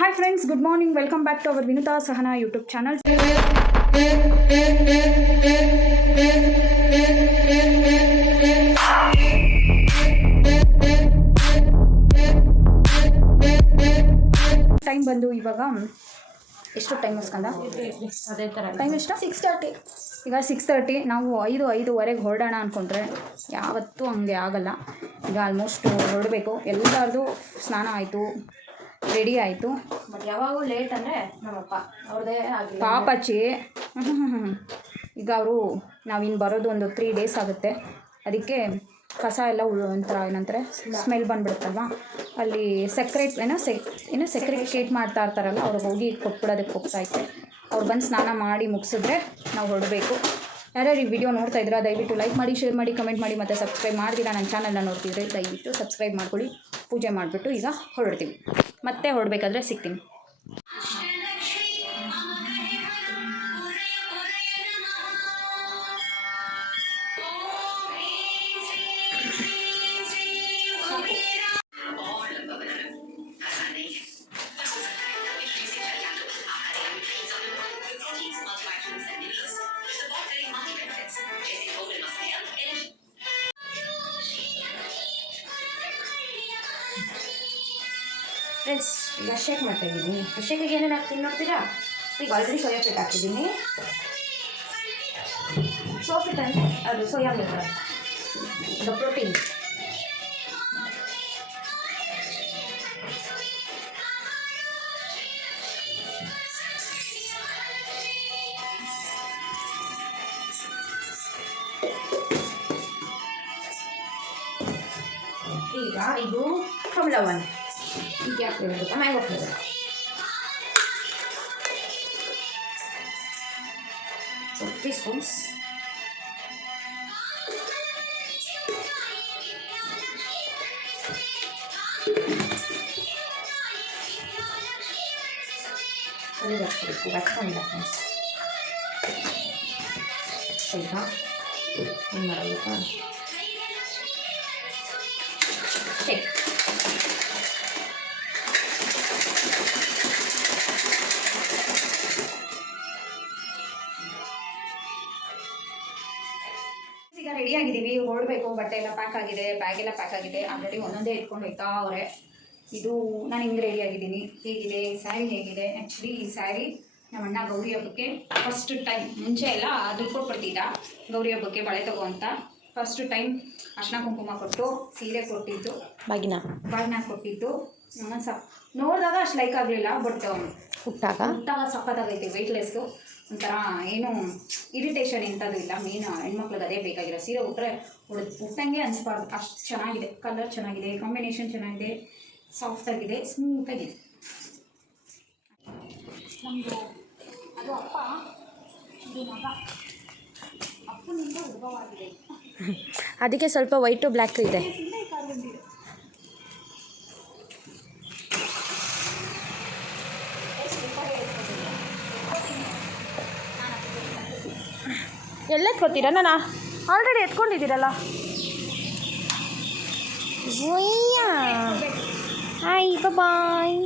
Hi friends good morning welcome back to our Vinutha Sahana YouTube channel time ಬಂದು ಇವಾಗ ಎಷ್ಟು time Skanda ಅದೇ ಥರ ಟೈಮ್ ಎಷ್ಟು? ಸಿಕ್ಸ್ ತರ್ಟಿ ಈಗ ಸಿಕ್ಸ್ ತರ್ಟಿ ನಾವು ಐದು ಐದುವರೆಗೆ ಹೊರಡೋಣ ಅಂದ್ಕೊಂಡ್ರೆ ಯಾವತ್ತೂ ಹಂಗೆ ಆಗಲ್ಲ. ಈಗ ಆಲ್ಮೋಸ್ಟ್ ಹೊರಡಬೇಕು. ಎಲ್ಲರದು ಸ್ನಾನ ಆಯಿತು. ರೆಡಿ ಆಯಿತು. ಬಟ್ ಯಾವಾಗೂ ಲೇಟ್ ಅಂದರೆ ನಮ್ಮಪ್ಪ ಅವ್ರದ್ದೇ ಪಾಪ ಪಾಪಚ್ಚಿ. ಈಗ ಅವರು ನಾವಿನ್ನು ಬರೋದು ಒಂದು ತ್ರೀ ಡೇಸ್ ಆಗುತ್ತೆ. ಅದಕ್ಕೆ ಕಸ ಎಲ್ಲ ಒಂಥರ ಏನಂತಾರೆ ಸ್ಮೆಲ್ ಬಂದ್ಬಿಡುತ್ತಲ್ವಾ? ಅಲ್ಲಿ ಸೆಕ್ರೇಟ್ ಏನೋ ಸೆಕ್ ಏನೋ ಸೆಕ್ರಿಕೇಟ್ ಮಾಡ್ತಾ ಇರ್ತಾರಲ್ಲ ಅವ್ರಿಗೆ ಹೋಗಿ ಕೊಟ್ಬಿಡೋದಕ್ಕೆ ಹೋಗ್ತಾ ಅವ್ರು ಬಂದು ಸ್ನಾನ ಮಾಡಿ ಮುಗಿಸಿದ್ರೆ ನಾವು ಹೊರಡಬೇಕು. ಯಾರ್ಯಾರು ಈ ವಿಡಿಯೋ ನೋಡ್ತಾ ಇದ್ದೀರಾ, ದಯವಿಟ್ಟು ಲೈಕ್ ಮಾಡಿ ಶೇರ್ ಮಾಡಿ ಕಮೆಂಟ್ ಮಾಡಿ ಮತ್ತು ಸಬ್ಸ್ಕ್ರೈಬ್ ಮಾಡ್ತೀರಾ ನನ್ನ ಚಾನಲ್ನ ನೋಡ್ತಿದ್ರೆ ದಯವಿಟ್ಟು ಸಬ್ಸ್ಕ್ರೈಬ್ ಮಾಡ್ಕೊಳ್ಳಿ. ಪೂಜೆ ಮಾಡಿಬಿಟ್ಟು ಈಗ ಹೊರಡ್ತೀವಿ. ಮತ್ತೆ ಹೊರಡಬೇಕಾದ್ರೆ ಸಿಗ್ತೀನಿ. ಫ್ರೆಂಡ್ಸ್ ಈಗ ಶೇಕ್ ಮಾಡ್ತಾ ಇದ್ದೀನಿ ಶೇಕಿಗೆ ಏನೇನು ಹಾಕ್ತೀನಿ ನೋಡ್ತೀರಾ? ಈಗ ಆಲ್ರೆಡಿ ಸೋಯಾ ಫಿಟ್ ಹಾಕಿದ್ದೀನಿ. ಸೋಫಿಟ್ ಅಂದರೆ ಅದು ಸೋಯಾ ಮಿಲ್ಕ್ ಅದು ಪ್ರೋಟೀನ್ ಈಗ ಇದು ಕಮಲ I ja pierdolę, mojego pierdolę. So, this one's... Olha que ele vai caminhar com isso. Chega. Maravilha. Ready ಆಗಿದ್ದೀವಿ ಹೊರಡಬೇಕು ಬಟ್ಟೆ ಎಲ್ಲ ಪ್ಯಾಕ್ ಆಗಿದೆ ಬ್ಯಾಗ್ ಎಲ್ಲ ಪ್ಯಾಕ್ ಆಗಿದೆ. ಆಲ್ರೆಡಿ ಒಂದೊಂದೇ ಇಟ್ಕೊಂಡು ಹೋಯ್ತಾ ಅವರೇ. ಇದು ನಾನು ಹಿಂಗೆ ರೆಡಿ ಆಗಿದ್ದೀನಿ. ಹೇಗಿದೆ ಸ್ಯಾರಿ ಹೇಗಿದೆ? ಆ್ಯಕ್ಚುಲಿ ಈ ಸ್ಯಾರಿ ನಮ್ಮ ಅಣ್ಣ ಗೌರಿ ಹಬ್ಬಕ್ಕೆ ಫಸ್ಟ್ ಟೈಮ್ ಮುಂಚೆ ಎಲ್ಲ ದುಡ್ಡು ಕೊಟ್ಬಿಡ್ತಿದ್ದ. ಗೌರಿ ಹಬ್ಬಕ್ಕೆ ಬಳೆ ತಗೋ ಅಂತ ಫಸ್ಟ್ ಟೈಮ್ ಅರ್ಶಿನ ಕುಂಕುಮ ಕೊಟ್ಟು ಸೀರೆ ಕೊಟ್ಟಿದ್ದು. ಬಾಗಿನ. ಬಾಗಿನ ಕೊಟ್ಟಿದ್ದು. ಸಪ್ ನೋಡಿದಾಗ ಅಷ್ಟು ಲೈಕ್ ಆಗಲಿಲ್ಲ ಬಟ್ ಹುಟ್ಟಾಗ? ಹುಟ್ಟಾಗ ಸಖತ್ತಾಗೈತೆ ವೆಯ್ಟ್ಲೆಸ್ಸು ಒಂಥರ ಏನು ಇರಿಟೇಷನ್ ಇಂಥದ್ದು ಇಲ್ಲ. ಮೇನ್ ಹೆಣ್ಮಕ್ಳಿಗೆ ಅದೇ ಬೇಕಾಗಿರೋ ಸೀರೆ ಉಟ್ಟರೆ ಉಡ್ ಉಟ್ಟಂಗೆ ಅನಿಸ್ಬಾರ್ದು. ಅಷ್ಟು ಚೆನ್ನಾಗಿದೆ. ಕಲರ್ ಚೆನ್ನಾಗಿದೆ ಕಾಂಬಿನೇಷನ್ ಚೆನ್ನಾಗಿದೆ ಸಾಫ್ಟಾಗಿದೆ ಸ್ಮೂತಾಗಿದೆ ನಮ್ಮದು ಅದು ಅಪ್ಪ ಇದು ಮಗ. ಅಪ್ಪನಿಂದ ಉದ್ಭವವಾಗಿದೆ ಅದಕ್ಕೆ ಸ್ವಲ್ಪ ವೈಟು ಬ್ಲ್ಯಾಕ್ ಇದೆ. ಎಲ್ಲೆತ್ಕೊತೀರಾ ನಾನ ಆಲ್ರೆಡಿ ಎತ್ಕೊಂಡಿದ್ದೀರಲ್ಲ? ಹಾಯ್, ಬಾಯ್.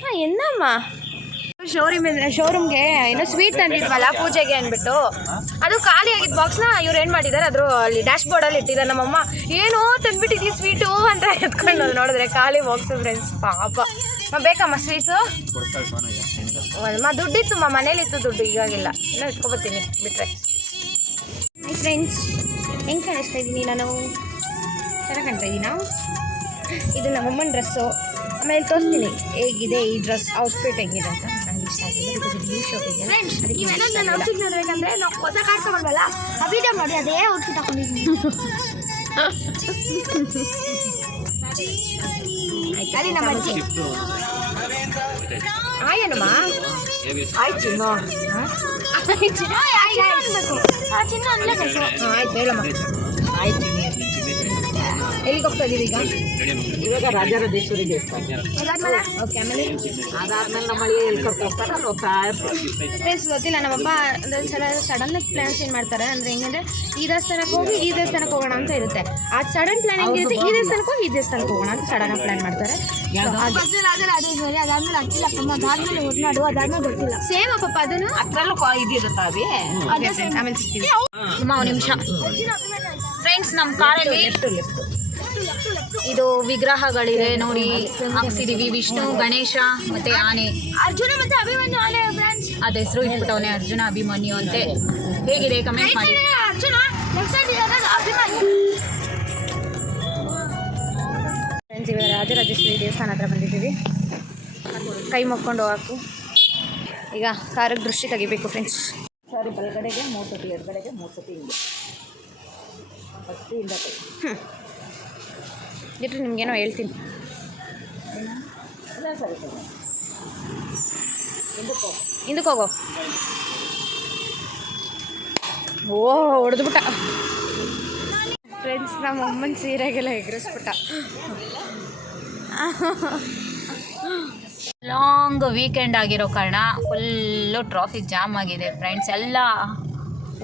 ಹಾಂ ಏನಮ್ಮ ಶೋರೂಮ್, ಶೋರೂಮ್ಗೆ ಏನೋ ಸ್ವೀಟ್ ತಂದಿದ್ವಲ್ಲ, ಪೂಜೆಗೆ ಅಂದ್ಬಿಟ್ಟು. ಅದು ಖಾಲಿ ಆಗಿದ್ದ ಬಾಕ್ಸ್ನ ಇವ್ರು ಏನು ಮಾಡಿದ್ದಾರೆ? ಅದ್ರ ಅಲ್ಲಿ ಡ್ಯಾಶ್ ಬೋರ್ಡಲ್ಲಿ ಇಟ್ಟಿದ್ದಾರೆ ನಮ್ಮಮ್ಮ. ಏನೋ ತಂದ್ಬಿಟ್ಟಿದ್ವಿ ಸ್ವೀಟು ಅಂತ ಎತ್ಕೊಂಡು ನೋಡಿದ್ರೆ ಖಾಲಿ ಬಾಕ್ಸು ಫ್ರೆಂಡ್ಸ್ ಪಾಪ. ಬೇಕಮ್ಮ, ಸ್ವೀಟ್ಸು? ಮ ದುಡ್ಡಿತ್ತು ಮಾ ಮನೇಲಿತ್ತು ದುಡ್ಡು ಈಗಾಗಿಲ್ಲ. ಇನ್ನೂ ಇಟ್ಕೊಬತ್ತೀನಿ ಬಿಟ್ಟರೆ ಹಾಯ್ ಫ್ರೆಂಡ್ಸ್ ಹೆಂಗೆ ಕಾಣಿಸ್ತಾ ಇದ್ದೀನಿ ನಾನು? ಚೆನ್ನಾಗಿ ಕಾಣ್ತಾ ಇದ್ದೀನಾ ಇದು ನಮ್ಮಮ್ಮನ ಡ್ರೆಸ್ಸು ಆಮೇಲೆ ತೋರಿಸ್ತೀನಿ. ಹೇಗಿದೆ ಈ ಡ್ರೆಸ್ ಔಟ್ಫಿಟ್ ಹೆಂಗಿದೆ ಅಂತ. ನನಗೆ ಇಷ್ಟ ಆಗಿಲ್ಲ ನೋಡ್ಬೇಕಂದ್ರೆ ನಾವು ಹೊಸ ಕಾರ್ ತಗೊಂಡ್ವಲ್ಲ ಆ ವಿಡಿಯೋ ಅದೇ ಔಟ್ಫಿಟ್ ಹಾಕೊಂಡಿದ್ದೀನಿ ಆಯ್ತಾ? ಅಲ್ಲಿ ನಮ್ಮ ಅಜ್ಜಿ. ఆయనమా? చిన్న. చిన్న చిన్న ಎಲ್ಲಿಗೆ ಹೋಗ್ತಾ ಇದೀವಿ ಈಗ ಇವಾಗ ರಾಜರಾಜೇಶ್ವರಿ ದೇವಸ್ಥಾನ. ಅದಾದ್ಮೇಲೆ ಓಕೆ ಆಮೇಲೆ? ಅದಾದ್ಮೇಲೆ ನಮ್ಮಲ್ಲಿ ಎಲ್ಲಿ ಕರ್ಕೊಂಡು ಹೋಗ್ತಾರೆ? ಅಲ್ಲಿ ಹೋಗ್ತಾ ಗೊತ್ತಿಲ್ಲ ನಮ್ಮಪ್ಪ ಅಂದರೆ ಸಲ ಸಡನ್ ಪ್ಲಾನ್ಸ್ ಚೇಂಜ್ ಮಾಡ್ತಾರೆ ಅಂದ್ರೆ ಹೆಂಗಂದ್ರೆ ಈ ದೇವಸ್ಥಾನಕ್ಕೆ ಹೋಗಿ ಈ ದೇವಸ್ಥಾನಕ್ಕೆ ಹೋಗೋಣ ಅಂತ ಇರುತ್ತೆ. ಆ ಸಡನ್ ಪ್ಲಾನ್ ಹೆಂಗಿರುತ್ತೆ ಈ ದೇವಸ್ಥಾನಕ್ಕೆ ಹೋಗಿ ಈ ದೇವಸ್ಥಾನಕ್ಕೆ ಹೋಗೋಣ ಅಂತ ಸಡನ್ ಪ್ಲಾನ್ ಮಾಡ್ತಾರೆ. So, ಹಾಗೆ. ಫಸ್ಟ್ ಅದೇ ರಾಜೇಶ್ವರಿ ಅದಾದ್ಮೇಲೆ ಅಚ್ಚಿಲಕ್ಕಮ್ಮ ಅದಾದ್ಮೇಲೆ ಹೊರನಾಡು ಅದಾದ್ಮೇಲೆ ಗೊತ್ತಿಲ್ಲ. ಸೇಮ್ ಅಪ್ಪ ಅದನ್ನು? ಅದ್ರಲ್ಲೂ ಇದಿರುತ್ತೆ ಅವಿ ಆಮೇಲೆ ಸಿಗ್ತೀವಿ. ಸುಮಾರು ನಿಮಿಷ. ಫ್ರೆಂಡ್ಸ್ ನಮ್ಮ ಕಾರಲ್ಲಿ ಇದು ವಿಗ್ರಹಗಳಿದೆ ನೋಡಿ. ಹಾಕ್ಸಿದೀವಿ ವಿಷ್ಣು ಗಣೇಶ ಮತ್ತೆ ಆನೆ. ಅರ್ಜುನ ಮತ್ತೆ ಅಭಿಮನ್ಯು ಆನೆ ಫ್ರೆಂಡ್ಸ್ ಅದ ಹೆಸರು ಇಟ್ಬಿಟ್ಟವನೆ ಅರ್ಜುನ ಅಭಿಮನ್ಯು ಅಂತೆ. ಹೇಗಿದೆ ಕಮೆಂಟ್ ಮಾಡಿ. ಅರ್ಜುನ ಫ್ರೆಂಡ್ಸ್ ಇವಾಗ ರಾಜರಾಜೇಶ್ವರಿ ದೇವಸ್ಥಾನ ಹತ್ರ ಬಂದಿದ್ದೀವಿ. ಕೈ ಮುಕ್ಕೊಂಡು ಹೋಗಾಕು ಈಗ ಕಾರಿಗೆ ದೃಷ್ಟಿ ತೆಗಿಬೇಕು ಫ್ರೆಂಡ್ಸ್ ಸಾರಿ ಬಲಗಡೆಗೆ ಮೂರು ಸತಿ ಎಡಗಡೆಗೆ ಮೂರು ಸತಿ ಹಿಂದೆ. ಭಕ್ತಿಯಿಂದ ಕೈ ಇಟ್ರೆ ನಿಮಗೇನೋ ಹೇಳ್ತೀನಿ. ಹಿಂದಕ್ಕೆ ಹೋಗೋ. ಓ, ಹೊಡೆದ್ಬಿಟ್ಟ. ಫ್ರೆಂಡ್ಸ್ ನಮ್ಮ ಅಮ್ಮನ ಸೀರೆಗೆಲ್ಲ ಎಗರಿಸ್ಬಿಟ್ಟ. ಲಾಂಗ್ ವೀಕೆಂಡ್ ಆಗಿರೋ ಕಾರಣ ಫುಲ್ಲು ಟ್ರಾಫಿಕ್ ಜಾಮ್ ಆಗಿದೆ ಫ್ರೆಂಡ್ಸ್ ಎಲ್ಲ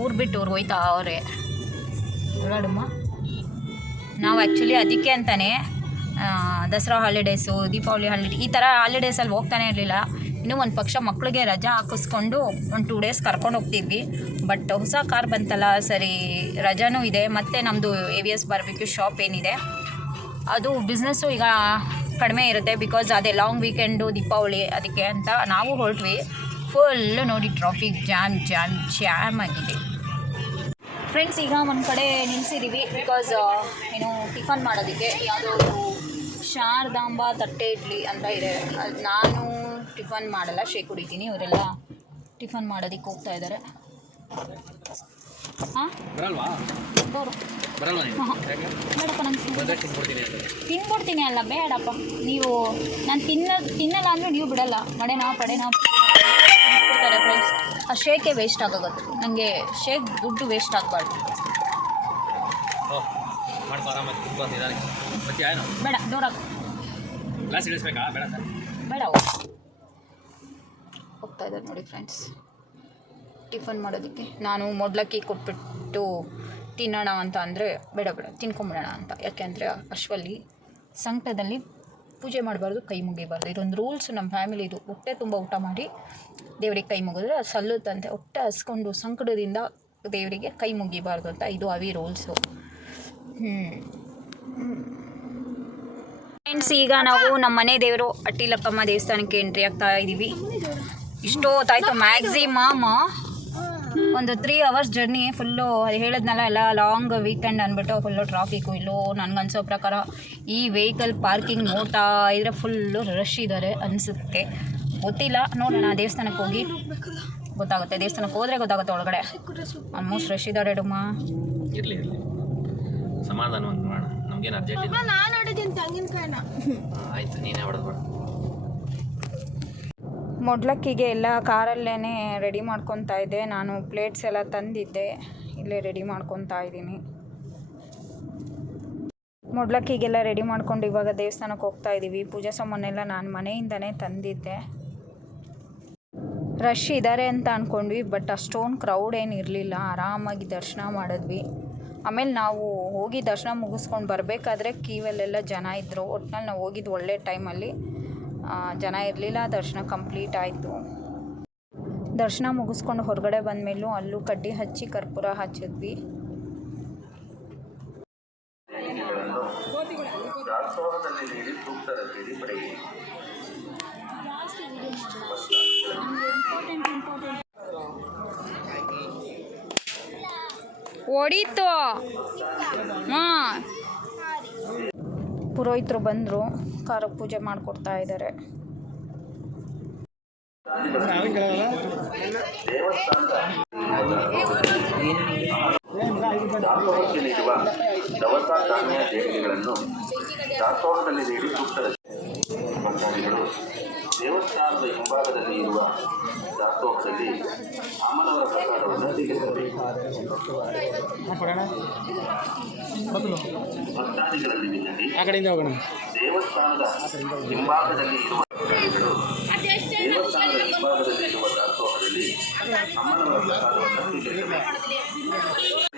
ಊರು ಬಿಟ್ಟು ಊರು ಹೋಯ್ತಾ ಅವರೇ. ನೋಡಮ್ಮ ನಾವು ಆ್ಯಕ್ಚುಲಿ ಅದಕ್ಕೆ ಅಂತಲೇ ದಸರಾ ಹಾಲಿಡೇಸು ದೀಪಾವಳಿ ಹಾಲಿಡೇ ಈ ಥರ ಹಾಲಿಡೇಸಲ್ಲಿ ಹೋಗ್ತಾನೆ ಇರಲಿಲ್ಲ. ಇನ್ನೂ ಒಂದು ಪಕ್ಷ ಮಕ್ಕಳಿಗೆ ರಜಾ ಹಾಕಿಸ್ಕೊಂಡು ಒಂದು ಟೂ ಡೇಸ್ ಕರ್ಕೊಂಡು ಹೋಗ್ತಿದ್ವಿ. ಬಟ್ ಹೊಸ ಕಾರ್ ಬಂತಲ್ಲ, ಸರಿ, ರಜಾನೂ ಇದೆ. ಮತ್ತು ನಮ್ಮದು A V S barbecue shop ಏನಿದೆ, ಅದು ಬಿಸ್ನೆಸ್ಸು ಈಗ ಕಡಿಮೆ ಇರುತ್ತೆ ಬಿಕಾಸ್ ಅದೇ ಲಾಂಗ್ ವೀಕೆಂಡು ದೀಪಾವಳಿ, ಅದಕ್ಕೆ ಅಂತ ನಾವು ಹೊರಟ್ವಿ. ಫುಲ್ಲು ನೋಡಿ ಟ್ರಾಫಿಕ್ ಜಾಮ್ ಜಾಮ್ ಜಾಮ್ ಆಗಿದೆ. ಫ್ರೆಂಡ್ಸ್ ಈಗ ಒಂದು ಕಡೆ ನಿಲ್ಸಿದ್ದೀವಿ ಬಿಕಾಸ್ ಏನು ಟಿಫನ್ ಮಾಡೋದಕ್ಕೆ ಯಾವುದೋ ಶಾರದಾಂಬ ತಟ್ಟೆ ಇಡ್ಲಿ ಅಂತ ಇದೆ. ಅದು ನಾನು ಟಿಫನ್ ಮಾಡಲ್ಲ ಶೇಕ್ ಕುಡಿತೀನಿ ಇವರೆಲ್ಲ ಟಿಫನ್ ಮಾಡೋದಕ್ಕೆ ಹೋಗ್ತಾ ಇದ್ದಾರೆ. ಹಾಂ? ತಿನ್ಬಿಡ್ತೀನಿ ಅಲ್ಲ ಬೇಡಪ್ಪ. ನೀವು ನಾನು ತಿನ್ನ ತಿನ್ನಲ್ಲ ಅಂದರೆ ನೀವು ಬಿಡಲ್ಲ. ಮಡೆನಾ ಪಡೆನಾ ಫ್ರೆಂಡ್ಸ್ ಆ ಶೇಕೆ ವೇಸ್ಟ್ ಆಗೋಗುತ್ತೆ. ನನಗೆ ಶೇಕ್ ದುಡ್ಡು ವೇಸ್ಟ್ ಆಗಬಾರ್ದು. ಬೇಡ ದೂರ ಬೇಡ ಹೋಗ್ತಾ ಇದ್ದಾರೆ ನೋಡಿ ಫ್ರೆಂಡ್ಸ್ ಟಿಫನ್ ಮಾಡೋದಕ್ಕೆ. ನಾನು ಮೊದಲಕ್ಕಿ ಕೊಟ್ಬಿಟ್ಟು ತಿನ್ನೋಣ ಅಂತ ಅಂದರೆ ಬೇಡ ಬೇಡ. ತಿನ್ಕೊಂಬಿಡೋಣ ಅಂತ. ಯಾಕೆಂದರೆ ಅಶ್ವಲ್ಲಿ ಸಂಕಟದಲ್ಲಿ ಪೂಜೆ ಮಾಡಬಾರ್ದು, ಕೈ ಮುಗಿಬಾರ್ದು. ಇದೊಂದು ರೂಲ್ಸ್ ನಮ್ಮ ಫ್ಯಾಮಿಲಿದು ಹೊಟ್ಟೆ ತುಂಬ ಊಟ ಮಾಡಿ ದೇವರಿಗೆ ಕೈ ಮುಗಿದ್ರೆ ಅದು ಸಲ್ಲುತ್ತಂತೆ. ಹೊಟ್ಟೆ ಹಸ್ಕೊಂಡು ಸಂಕಟದಿಂದ ದೇವರಿಗೆ ಕೈ ಮುಗಿಬಾರ್ದು ಅಂತ ಇದು ಅವಿ ರೂಲ್ಸು ಫ್ರೆಂಡ್ಸ್ ಈಗ ನಾವು ನಮ್ಮ ಮನೆ ದೇವರು ಅಟ್ಟಿಲಕ್ಕಮ್ಮ ದೇವಸ್ಥಾನಕ್ಕೆ ಎಂಟ್ರಿ ಆಗ್ತಾ ಇದ್ದೀವಿ ಇಷ್ಟೊತ್ತಾಯ್ತು ಮ್ಯಾಕ್ಸಿಮಮ್ ಒಂದು ತ್ರೀ ಅವರ್ಸ್ ಜರ್ನಿ ಫುಲ್ಲು ಅದು ಹೇಳಿದ್ನಲ್ಲ ಎಲ್ಲ ಲಾಂಗ್ ವೀಕೆಂಡ್ ಅಂದ್ಬಿಟ್ಟು ಫುಲ್ಲು ಟ್ರಾಫಿಕ್ಕು ಇಲ್ಲೋ ನನಗನ್ಸೋ ಪ್ರಕಾರ ಈ ವೆಹಿಕಲ್ ಪಾರ್ಕಿಂಗ್ ನೋಡ್ತಾ ಇದ್ರೆ ಫುಲ್ಲು ರಶ್ ಇದ್ದಾರೆ ಅನಿಸುತ್ತೆ. ಗೊತ್ತಿಲ್ಲ ನೋಡೋಣ ದೇವಸ್ಥಾನಕ್ಕೆ ಹೋಗಿ. ಗೊತ್ತಾಗುತ್ತೆ ದೇವಸ್ಥಾನಕ್ಕೆ ಹೋದರೆ ಗೊತ್ತಾಗುತ್ತೆ ಒಳಗಡೆ. ಆಲ್ಮೋಸ್ಟ್ ರಶ್ ಇದ್ದಾರೆ ಡುಮ್ಮ. ಇರಲಿ ಇರಲಿ. ಸಮಾಧಾನ ಒಂದು ಮಾಡೋಣ. ನಮ್ಗೇನು ಅರ್ಜೆಂಟ್ ಇಲ್ಲ. ನಾನು ನೋಡಿದ್ದೀನಿ ತೆಂಗಿನಕಾಯಿನ. ಆಯ್ತು ನೀನೇ ಹೊಡೆದ್ಬೇಡ. ಮೊಡ್ಲಕ್ಕಿಗೆ ಎಲ್ಲ ಕಾರಲ್ಲೇ ರೆಡಿ ಮಾಡ್ಕೊತಾ ಇದ್ದೆ. ನಾನು ಪ್ಲೇಟ್ಸ್ ಎಲ್ಲ ತಂದಿದ್ದೆ. ಇಲ್ಲೇ ರೆಡಿ ಮಾಡ್ಕೊತಾ ಇದ್ದೀನಿ. ಮೊಡ್ಲಕ್ಕಿಗೆಲ್ಲ ರೆಡಿ ಮಾಡ್ಕೊಂಡು ಇವಾಗ ದೇವಸ್ಥಾನಕ್ಕೆ ಹೋಗ್ತಾ ಇದ್ದೀವಿ. ಪೂಜಾ ಸಾಮಾನೆಲ್ಲ ನಾನು ಮನೆಯಿಂದನೇ ತಂದಿದ್ದೆ. ರಶ್ ಇದ್ದಾರೆ ಅಂತ ಅಂದ್ಕೊಂಡ್ವಿ ಬಟ್ ಅಷ್ಟೊಂದು ಕ್ರೌಡ್ ಏನು ಇರಲಿಲ್ಲ. ಆರಾಮಾಗಿ ದರ್ಶನ ಮಾಡಿದ್ವಿ. ಆಮೇಲೆ ನಾವು ಹೋಗಿ ದರ್ಶನ ಮುಗಿಸ್ಕೊಂಡು ಬರಬೇಕಾದ್ರೆ ಕ್ಯೂವಲ್ಲೆಲ್ಲ ಜನ ಇದ್ದರು ಒಟ್ನಲ್ಲಿ ನಾವು ಹೋಗಿದ್ದು ಒಳ್ಳೆ ಟೈಮಲ್ಲಿ ಜನ ಇರಲಿಲ್ಲ, ದರ್ಶನ ಕಂಪ್ಲೀಟ್ ಆಯಿತು. ದರ್ಶನ ಮುಗಿಸ್ಕೊಂಡು ಹೊರಗಡೆ ಬಂದಮೇಲೂ ಅಲ್ಲೂ ಕಡ್ಡಿ ಹಚ್ಚಿ ಕರ್ಪೂರ ಹಚ್ಚಿದ್ವಿ. ಓಡಿತ್ತು. ಹಾಂ ಪುರೋಹಿತರು ಬಂದರು ಕಾರ ಪೂಜೆ ಮಾಡಿಕೊಡ್ತಾ ಇದ್ದಾರೆ ನೀಡುವ ದವಸ ಧಾನ್ಯ ದೇಣಿಗೆಗಳನ್ನು ದಾಸೋಹದಲ್ಲಿ ನೀಡಿ ಸೂಕ್ತ ದೇವಸ್ಥಾನದ ಹಿಂಭಾಗದಲ್ಲಿ ಇರುವ ದಾಸೋಹದಲ್ಲಿ ಅಮ್ಮನವರ ಪ್ರಸಾದವನ್ನು ಭಕ್ತಾದಿಗಳಲ್ಲಿ ವಿನಂತಿ. ದೇವಸ್ಥಾನದ ಹಿಂಭಾಗದಲ್ಲಿ ಇರುವ ದೇವಸ್ಥಾನದ ಹಿಂಭಾಗದಲ್ಲಿ ಇರುವ ದಾಸೋಹದಲ್ಲಿ ಅಮ್ಮನವರ ಪ್ರಸಾದವನ್ನು ಸ್ವೀಕರಿಸಬೇಕು.